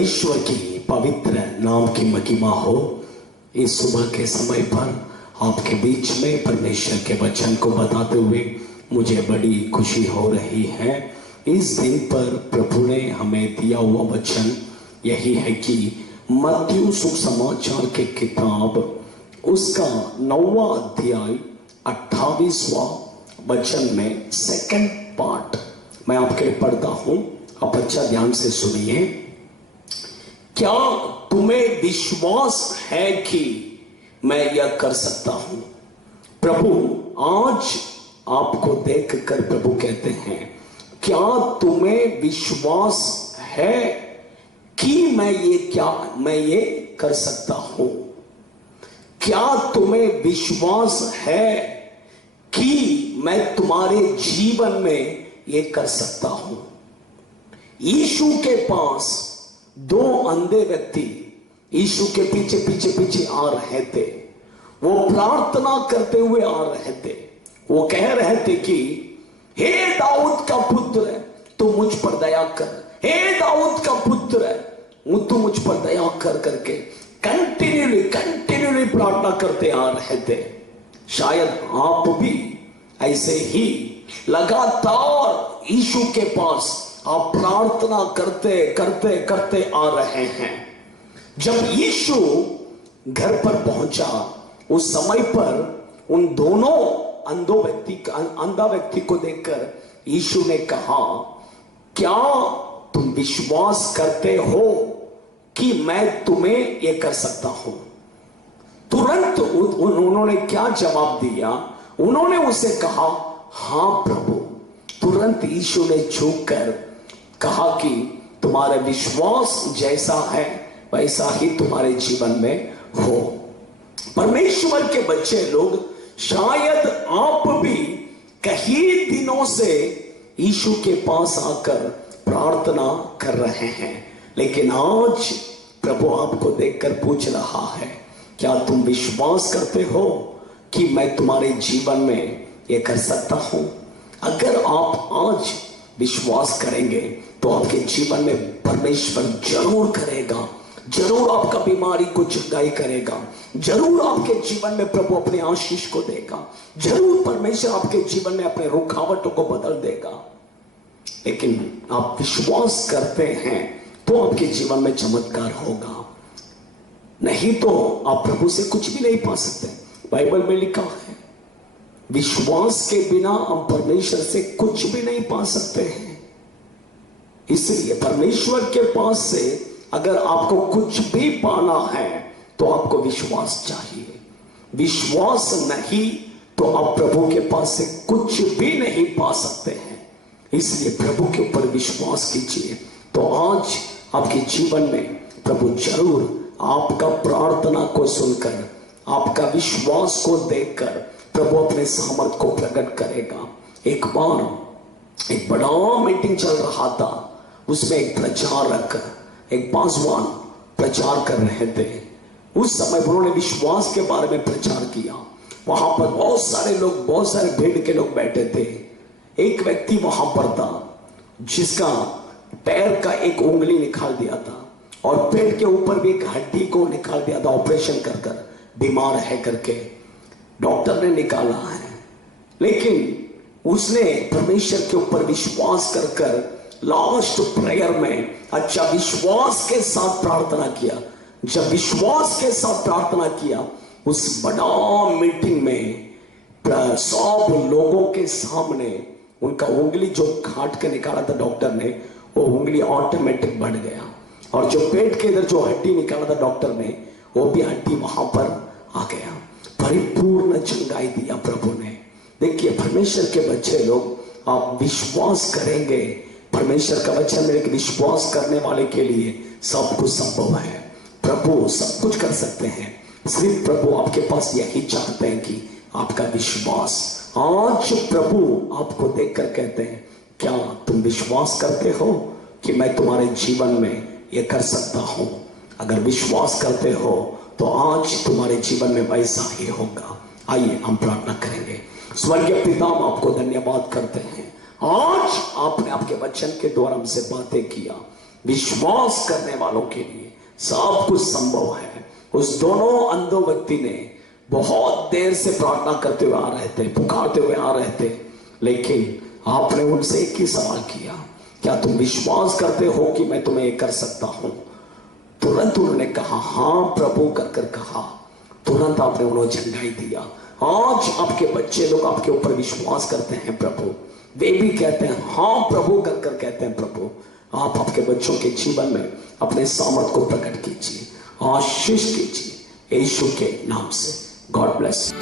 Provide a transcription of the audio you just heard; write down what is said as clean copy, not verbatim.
परमेश्वर की पवित्र नाम की महिमा हो। इस सुबह के समय पर आपके बीच में परमेश्वर के वचन को बताते हुए मुझे बड़ी खुशी हो रही है। इस दिन पर प्रभु ने हमें दिया हुआ वचन यही है कि मत्ती सुसमाचार के किताब उसका 9वां अध्याय 28वां वचन में सेकंड पार्ट मैं आपके लिए पढ़ता हूं। आप अच्छा ध्यान से सुनिए। क्या तुम्हें विश्वास है कि मैं यह कर सकता हूं? प्रभु आज आपको देखकर प्रभु कहते हैं, क्या तुम्हें विश्वास है कि मैं ये कर सकता हूं? क्या तुम्हें विश्वास है कि मैं तुम्हारे जीवन में ये कर सकता हूं? यीशु के पास दो अंधे व्यक्ति यीशु के पीछे पीछे पीछे आ रहे थे। वो प्रार्थना करते हुए आ रहे थे। वो कह रहे थे कि हे दाऊद का पुत्र तू मुझ पर दया कर, हे दाऊद का पुत्र तू मुझ पर दया कर करके कंटिन्यूली प्रार्थना करते आ रहे थे। शायद आप भी ऐसे ही लगातार यीशु के पास आप प्रार्थना करते करते करते आ रहे हैं। जब यीशु घर पर पहुंचा उस समय पर उन दोनों अंधा व्यक्ति को देखकर यीशु ने कहा, क्या तुम विश्वास करते हो कि मैं तुम्हें यह कर सकता हूं? तुरंत उन्होंने क्या जवाब दिया? उन्होंने उसे कहा, हां प्रभु। तुरंत यीशु ने झुककर कहा कि तुम्हारा विश्वास जैसा है वैसा ही तुम्हारे जीवन में हो। परमेश्वर के बच्चे लोग, शायद आप भी कई दिनों से यीशु के पास आकर प्रार्थना कर रहे हैं, लेकिन आज प्रभु आपको देखकर पूछ रहा है, क्या तुम विश्वास करते हो कि मैं तुम्हारे जीवन में ये कर सकता हूं? अगर आप आज विश्वास करेंगे तो आपके जीवन में परमेश्वर जरूर करेगा, जरूर आपका बीमारी को चंगाई करेगा, जरूर आपके जीवन में प्रभु अपने आशीष को देगा, जरूर परमेश्वर आपके जीवन में अपने रुकावटों को बदल देगा। लेकिन आप विश्वास करते हैं तो आपके जीवन में चमत्कार होगा, नहीं तो आप प्रभु से कुछ भी नहीं पा सकते। बाइबल में लिखा है, विश्वास के बिना हम परमेश्वर से कुछ भी नहीं पा सकते हैं। इसलिए परमेश्वर के पास से अगर आपको कुछ भी पाना है तो आपको विश्वास चाहिए। विश्वास नहीं तो आप प्रभु के पास से कुछ भी नहीं पा सकते हैं। इसलिए प्रभु के ऊपर विश्वास कीजिए, तो आज आपके जीवन में प्रभु जरूर आपका प्रार्थना को सुनकर, आपका विश्वास को देखकर प्रभु अपने सामर्थ को प्रकट करेगा। एक बार एक बड़ा मीटिंग चल रहा था, उसमें एक प्रचारक, एक पासवान प्रचार कर रहे थे। उस समय उन्होंने विश्वास के बारे में प्रचार किया। वहां पर बहुत सारे लोग, बहुत सारे भीड़ के लोग बैठे थे। एक व्यक्ति वहां पर था जिसका पैर का एक उंगली निकाल दिया था और पेट के ऊपर भी एक हड्डी को निकाल दिया था, ऑपरेशन कर बीमार है करके डॉक्टर ने निकाला है। लेकिन उसने परमेश्वर के ऊपर विश्वास कर लास्ट प्रेयर में अच्छा विश्वास के साथ प्रार्थना किया। जब विश्वास के साथ प्रार्थना किया, उस बड़ा मीटिंग में सब लोगों के सामने उनका उंगली जो काट के निकाला था डॉक्टर ने, वो उंगली ऑटोमेटिक बढ़ गया, और जो पेट के इधर जो हड्डी निकाला था डॉक्टर ने, वो भी हड्डी वहां पर आ गया। परिपूर्ण चंगाई दिया प्रभु ने। देखिए परमेश्वर के बच्चे लोग, आप विश्वास करेंगे, परमेश्वर का वचन में कि विश्वास करने वाले के लिए सब कुछ संभव है। प्रभु सब कुछ कर सकते हैं, सिर्फ प्रभु आपके पास यही चाहते हैं कि आपका विश्वास। आज प्रभु आपको देखकर कहते हैं, क्या तुम विश्वास करते हो कि मैं तुम्हारे जीवन में ये कर सकता हूं? अगर विश्वास करते हो तो आज तुम्हारे जीवन में वैसा ही होगा। आइए हम प्रार्थना करेंगे। स्वर्गीय पिता, हम आपको धन्यवाद करते हैं, आज आपने आपके वचन के द्वारा हमसे बातें किया। विश्वास करने वालों के लिए सब कुछ संभव है। उस दोनों अंधों व्यक्ति ने बहुत देर से प्रार्थना करते हुए आ रहे थे, पुकारते हुए आ रहे थे, लेकिन आपने उनसे एक ही सवाल किया, क्या तुम विश्वास करते हो कि मैं तुम्हें ये कर सकता हूं? तुरंत उन्होंने कहा हां प्रभु कर कहा। तुरंत आपने उन्हें झंडाई दिया। आज आपके बच्चे लोग आपके ऊपर विश्वास करते हैं प्रभु, वे भी कहते हैं हां प्रभु कर कहते हैं प्रभु। आप आपके बच्चों के जीवन में अपने सामर्थ को प्रकट कीजिए, आशीष कीजिए यीशु के नाम से। God bless.